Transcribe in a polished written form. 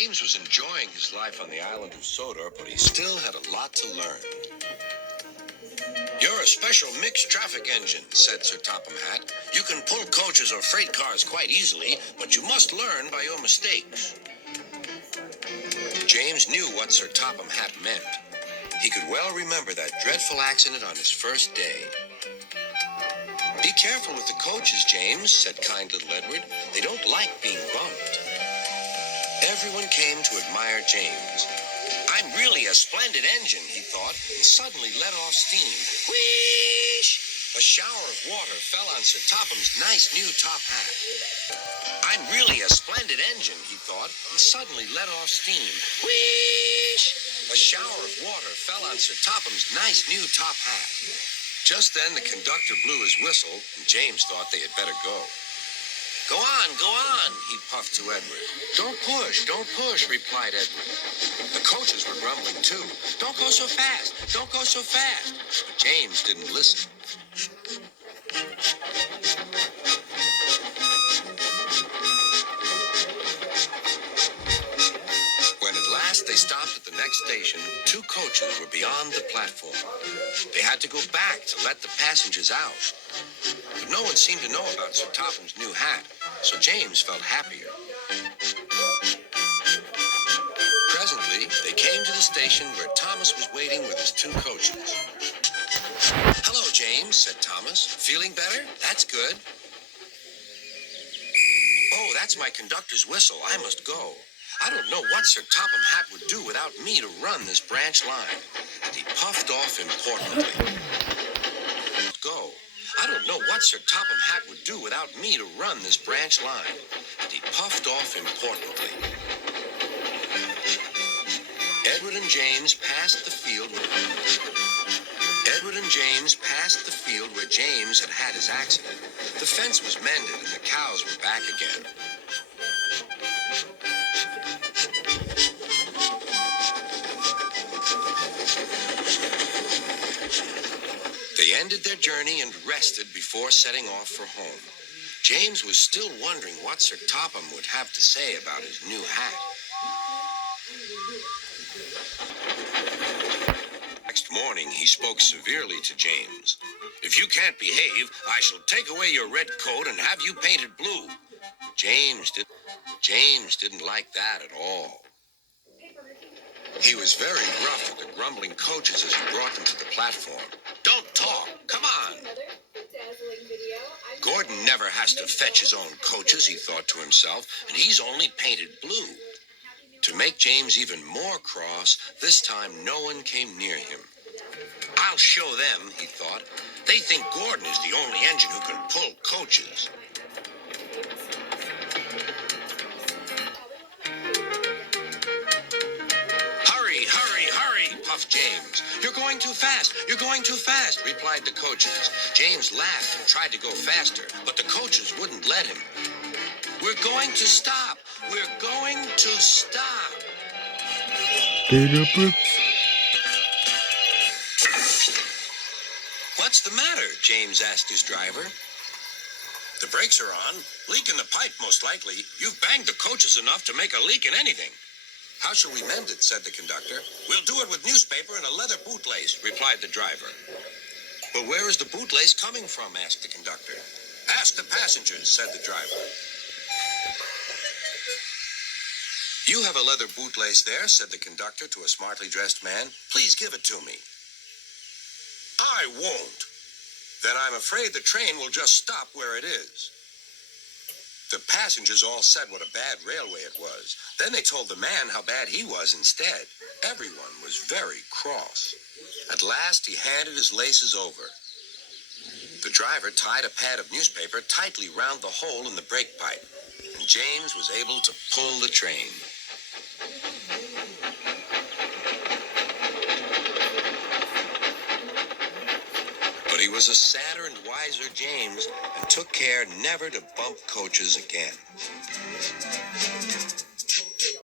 James was enjoying his life on the island of Sodor, but he still had a lot to learn. "You're a special mixed traffic engine," said Sir Topham Hatt. "You can pull coaches or freight cars quite easily, but you must learn by your mistakes." James knew what Sir Topham Hatt meant. He could well remember that dreadful accident on his first day. "Be careful with the coaches, James," said kind little Edward. "They don't like being bumped." Everyone came to admire James. "I'm really a splendid engine," he thought, and suddenly let off steam. Whoosh! A shower of water fell on Sir Topham's nice new top hat. "I'm really a splendid engine," he thought, and suddenly let off steam. Whoosh! A shower of water fell on Sir Topham's nice new top hat. Just then the conductor blew his whistle, and James thought they had better go. Go on, he puffed to Edward. Don't push, replied Edward. The coaches were grumbling too. Don't go so fast. But James didn't listen. When at last they stopped at the next station, 2 coaches were beyond the platform. They had to go back to let the passengers out. But no one seemed to know about Sir Topham's new hat, so James felt happier. Presently, they came to the station where Thomas was waiting with his 2 coaches. "Hello, James," said Thomas. "Feeling better? That's good." "Oh, that's my conductor's whistle. I must go. I don't know what Sir Topham Hatt would do without me to run this branch line." And he puffed off importantly. "Go. I don't know what Sir Topham Hatt would do without me to run this branch line." And he puffed off importantly. Edward and James passed the field where James had had his accident. The fence was mended and the cows were back again. They ended their journey and rested before setting off for home. James was still wondering what Sir Topham would have to say about his new hat. Next morning, he spoke severely to James. "If you can't behave, I shall take away your red coat and have you painted blue." James didn't like that at all. He was very rough with the grumbling coaches as he brought them to the platform. "Don't talk. Come on." "Gordon never has to fetch his own coaches," he thought to himself, "and he's only painted blue." To make James even more cross, this time no one came near him. "I'll show them," he thought. "They think Gordon is the only engine who can pull coaches." Hurry, puffed James. You're going too fast, replied the coaches. James laughed and tried to go faster, but the coaches wouldn't let him. We're going to stop. "What's the matter?" James asked his driver. "The brakes are on. Leak in the pipe, most likely. You've banged the coaches enough to make a leak in anything." "How shall we mend it?" said the conductor. "We'll do it with newspaper and a leather bootlace," replied the driver. "But where is the bootlace coming from?" asked the conductor. "Ask the passengers," said the driver. "You have a leather bootlace there," said the conductor to a smartly dressed man. "Please give it to me." "I won't." "Then I'm afraid the train will just stop where it is." The passengers all said what a bad railway it was. Then they told the man how bad he was instead. Everyone was very cross. At last he handed his laces over. The driver tied a pad of newspaper tightly round the hole in the brake pipe, and James was able to pull the train. But he was a sadder and wiser James, and took care never to bump coaches again.